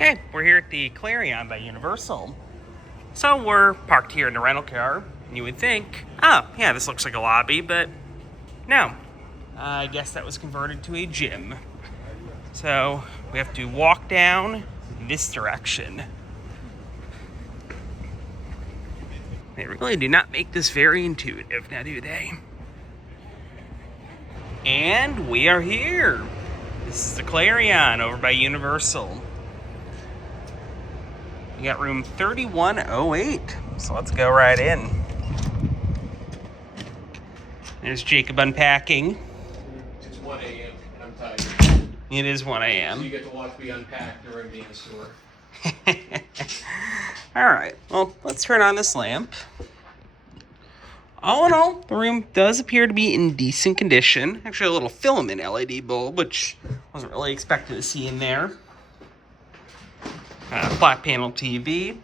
Okay, we're here at the Clarion by Universal. So we're parked here in the rental car, and you would think, oh, yeah, this looks like a lobby, but no. I guess that was converted to a gym. So we have to walk down this direction. They really do not make this very intuitive, now do they? And we are here. This is the Clarion over by Universal. We got room 3108, so let's go right in. There's Jacob unpacking. It's 1 a.m. and I'm tired. It is 1 a.m. So you get to watch me unpack during me in the store. Alright, well, let's turn on this lamp. All in all, the room does appear to be in decent condition. Actually, a little filament LED bulb, which I wasn't really expecting to see in there. Flat panel TV.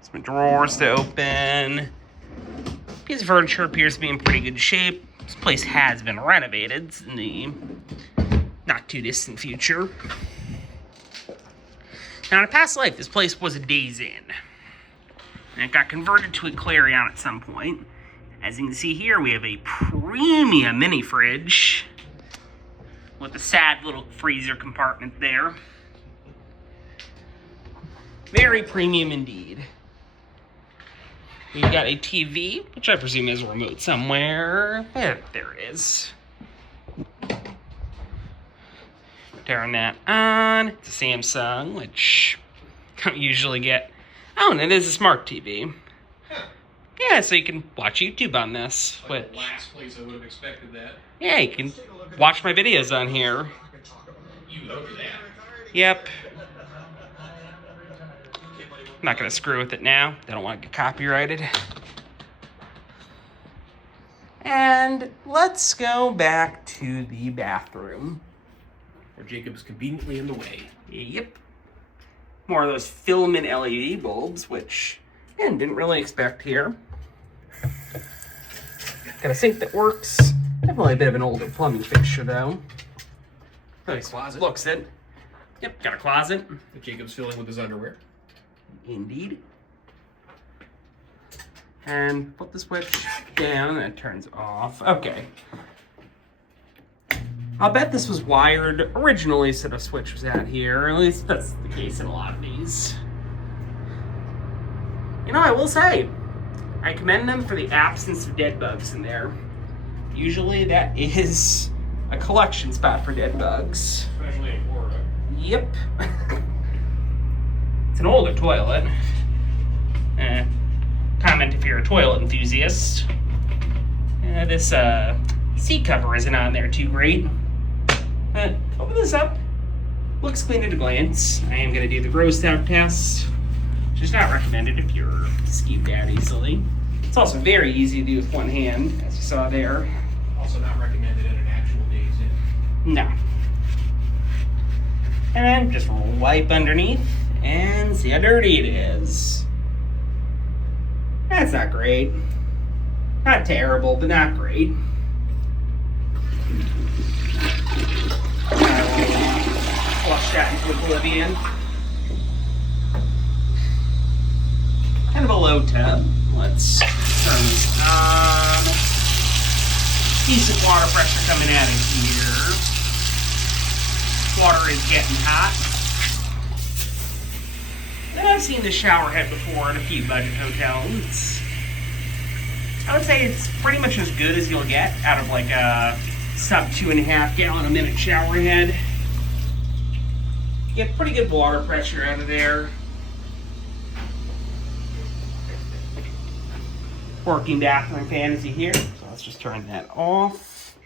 Some drawers to open. Piece of furniture appears to be in pretty good shape. This place has been renovated in the not too distant future. Now, in a past life, this place was a Days Inn. And it got converted to a Clarion at some point. As you can see here, we have a premium mini fridge with a sad little freezer compartment there. Very premium indeed. We've got a TV, which I presume is a remote somewhere. There it is. Turn that on. It's a Samsung, which I don't usually get. Oh, and it is a smart TV. Huh. Yeah, so you can watch YouTube on this. Like the last place I would have expected that. Yeah, you can watch my videos on here. You look at that. Yep. I'm not going to screw with it now. I don't want to get copyrighted. And let's go back to the bathroom. Where Jacob's conveniently in the way. Yep. More of those filament LED bulbs, which, again, didn't really expect here. Got a sink that works. Definitely a bit of an older plumbing fixture, though. Nice Closet. looks it. Yep, got a closet. That Jacob's filling with his underwear. Indeed. And put the switch down and it turns off. Okay. I'll bet this was wired originally so the switch was out here. At least that's the case in a lot of these. You know, I will say, I commend them for the absence of dead bugs in there. Usually that is a collection spot for dead bugs. Especially in Florida. Yep. It's an older toilet. Comment if you're a toilet enthusiast. This seat cover isn't on there too great. Open this up. Looks clean at a glance. I am going to do the grossed out test, which is not recommended if you're skeeved out easily. It's also very easy to do with one hand, as you saw there. Also not recommended at an actual Days Inn. No. And then just wipe underneath and see how dirty it is. That's not great. Not terrible, but not great. Flush that into oblivion. Kind of a low tub. Let's turn this on. Decent water pressure coming out of here. Water is getting hot. And I've seen the shower head before in a few budget hotels. I would say it's pretty much as good as you'll get out of like a sub 2.5 gallon a minute shower head. Get pretty good water pressure out of there. Working bathroom fantasy here. So let's just turn that off.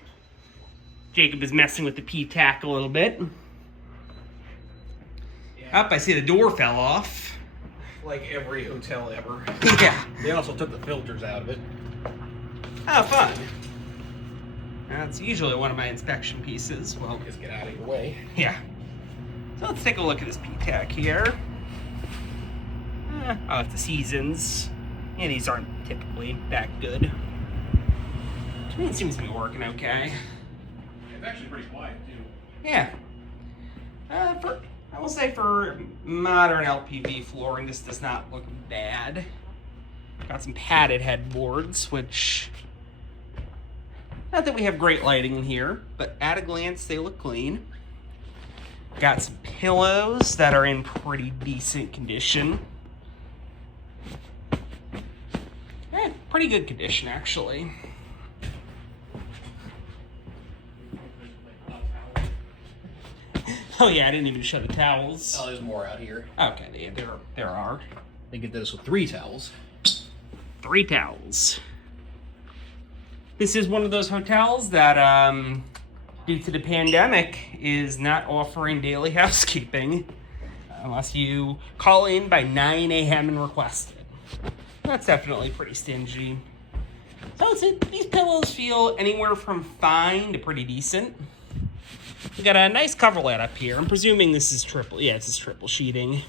Jacob is messing with the P-tack a little bit. Yeah. Up, I see the door fell off. Like every hotel ever. Yeah. They also took the filters out of it. Oh, fun. That's usually one of my inspection pieces. Well, Just get out of your way. yeah. So let's take a look at this P-tack here. Oh, it's the Seasons. Yeah, these aren't typically that good. To me, it seems to be working okay. It's actually pretty quiet too. Yeah. I will say for modern LPV flooring, this does not look bad. Got some padded headboards, which, not that we have great lighting in here, but at a glance, they look clean. Got some pillows that are in pretty decent condition. Pretty good condition, actually. Oh yeah, I didn't even show the towels. Oh, there's more out here. Okay, yeah, there are. They get this with 3 towels. 3 towels. This is one of those hotels that, due to the pandemic, is not offering daily housekeeping unless you call in by 9 a.m. and request it. That's definitely pretty stingy. So these pillows feel anywhere from fine to pretty decent. We got a nice coverlet up here. I'm presuming this is triple. Yeah, this is triple sheeting.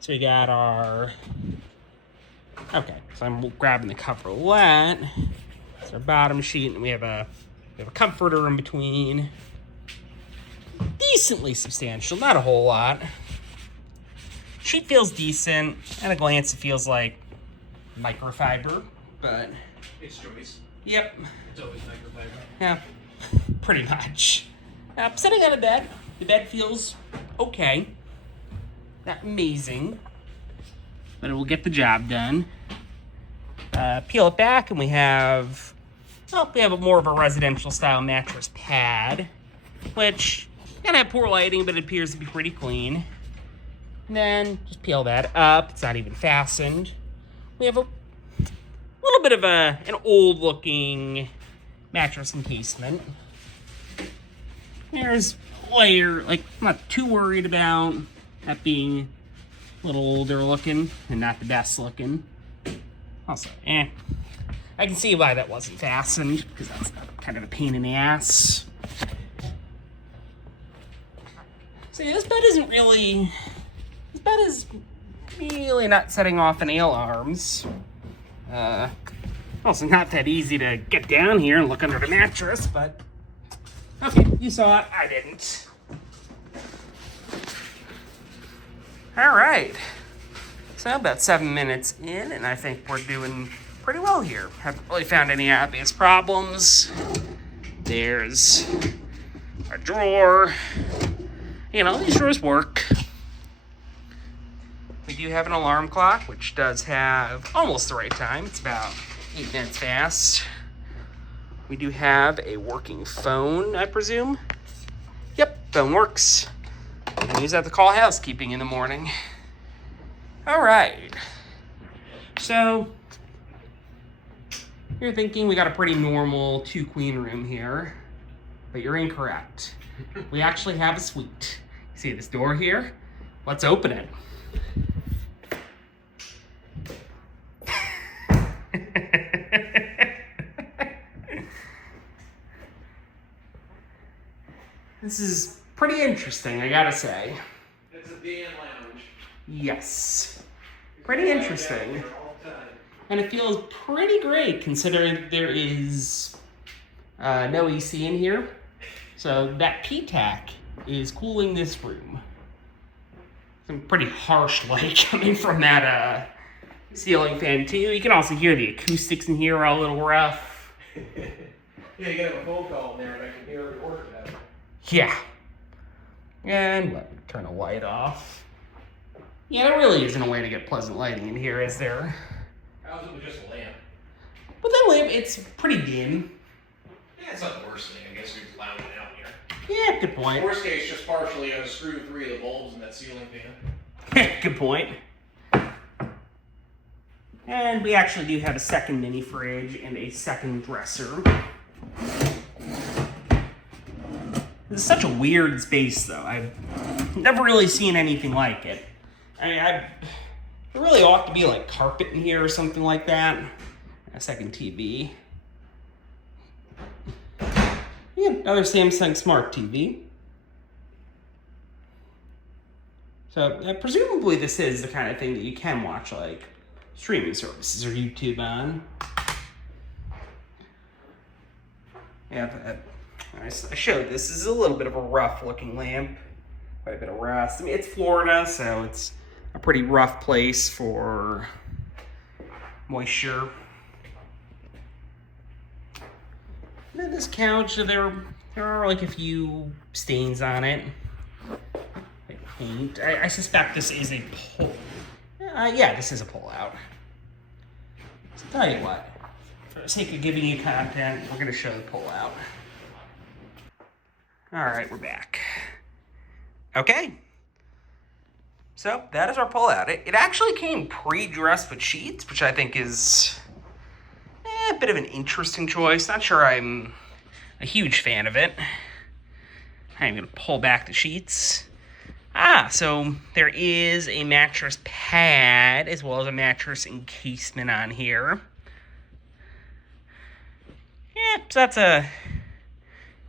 So we got our. Okay, so I'm grabbing the coverlet. It's our bottom sheet, and we have a comforter in between. Decently substantial, not a whole lot. Sheet feels decent. At a glance, it feels like microfiber, but It's choice. yep, It's always microfiber. yeah, pretty much. Sitting on a bed, the bed feels okay. Not amazing, but it will get the job done. Peel it back, and we have more of a residential style mattress pad, which kind of have poor lighting, but it appears to be pretty clean. And then just peel that up. It's not even fastened. We have a little bit of an old-looking mattress encasement. There's a layer, like, I'm not too worried about that being a little older looking and not the best looking. Also, I can see why that wasn't fastened, because that's kind of a pain in the ass. So yeah, this bed is really not setting off any alarms. Also not that easy to get down here and look under the mattress, but okay, you saw it, I didn't. All right, so about 7 minutes in, and I think we're doing pretty well here. Haven't really found any obvious problems. There's a drawer. You know, these drawers work. We do have an alarm clock, which does have almost the right time. It's about 8 minutes fast. We do have a working phone, I presume. Yep, phone works. I use that to call housekeeping in the morning. All right. So, you're thinking we got a pretty normal 2-queen room here, but you're incorrect. We actually have a suite. See this door here? Let's open it. This is pretty interesting, I gotta say. It's a Dan lounge. Yes. Pretty interesting. And it feels pretty great considering there is no AC in here. So that P-tack is cooling this room. Some pretty harsh light coming from that ceiling fan too. You can also hear the acoustics in here are a little rough. Yeah, you can have a phone call in there and I can hear the order better. Yeah. And let me turn the light off. Yeah, there really isn't a way to get pleasant lighting in here, is there? How's it with just a lamp? But that lamp, it's pretty dim. Yeah, it's not the worst thing. I guess you're just lounging out here. Yeah, good point. Worst case, just partially unscrew 3 of the bulbs in that ceiling fan. Good point. And we actually do have a second mini fridge and a second dresser. This is such a weird space, though. I've never really seen anything like it. I mean, there really ought to be like carpet in here or something like that. A second TV. Yeah, another Samsung Smart TV. So presumably this is the kind of thing that you can watch like streaming services or YouTube on. We have a I showed this is a little bit of a rough looking lamp. Quite a bit of rust. I mean, it's Florida, so it's a pretty rough place for moisture. And then this couch, there are like a few stains on it. Like paint. I suspect this is a pull. Yeah, this is a pull out. So tell you what, for the sake of giving you content, we're gonna show the pull out. All right, we're back. Okay. So that is our pull out. It actually came pre-dressed with sheets, which I think is a bit of an interesting choice. Not sure I'm a huge fan of it. I'm gonna pull back the sheets. So there is a mattress pad as well as a mattress encasement on here. Yeah, so that's I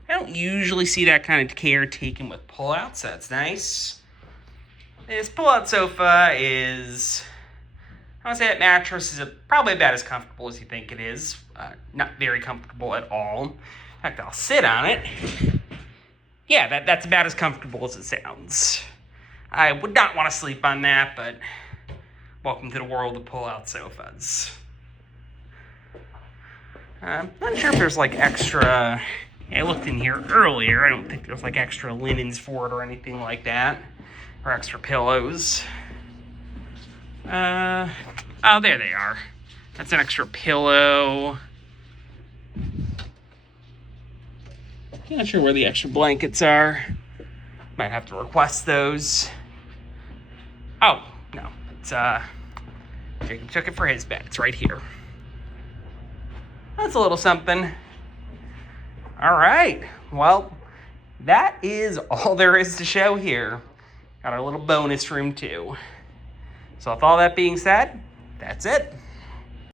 don't usually see that kind of care taken with pullouts, so that's nice. This pullout sofa is, I would say that mattress is probably about as comfortable as you think it is. Not very comfortable at all. In fact, I'll sit on it. Yeah, that's about as comfortable as it sounds. I would not want to sleep on that, but welcome to the world of pull-out sofas. I'm not sure if there's like extra, I looked in here earlier, I don't think there's like extra linens for it or anything like that, or extra pillows. Oh, there they are. That's an extra pillow. Not sure where the extra blankets are. Might have to request those. Oh, no. It's, Jacob took it for his bed. It's right here. That's a little something. All right. Well, that is all there is to show here. Got our little bonus room, too. So with all that being said, that's it.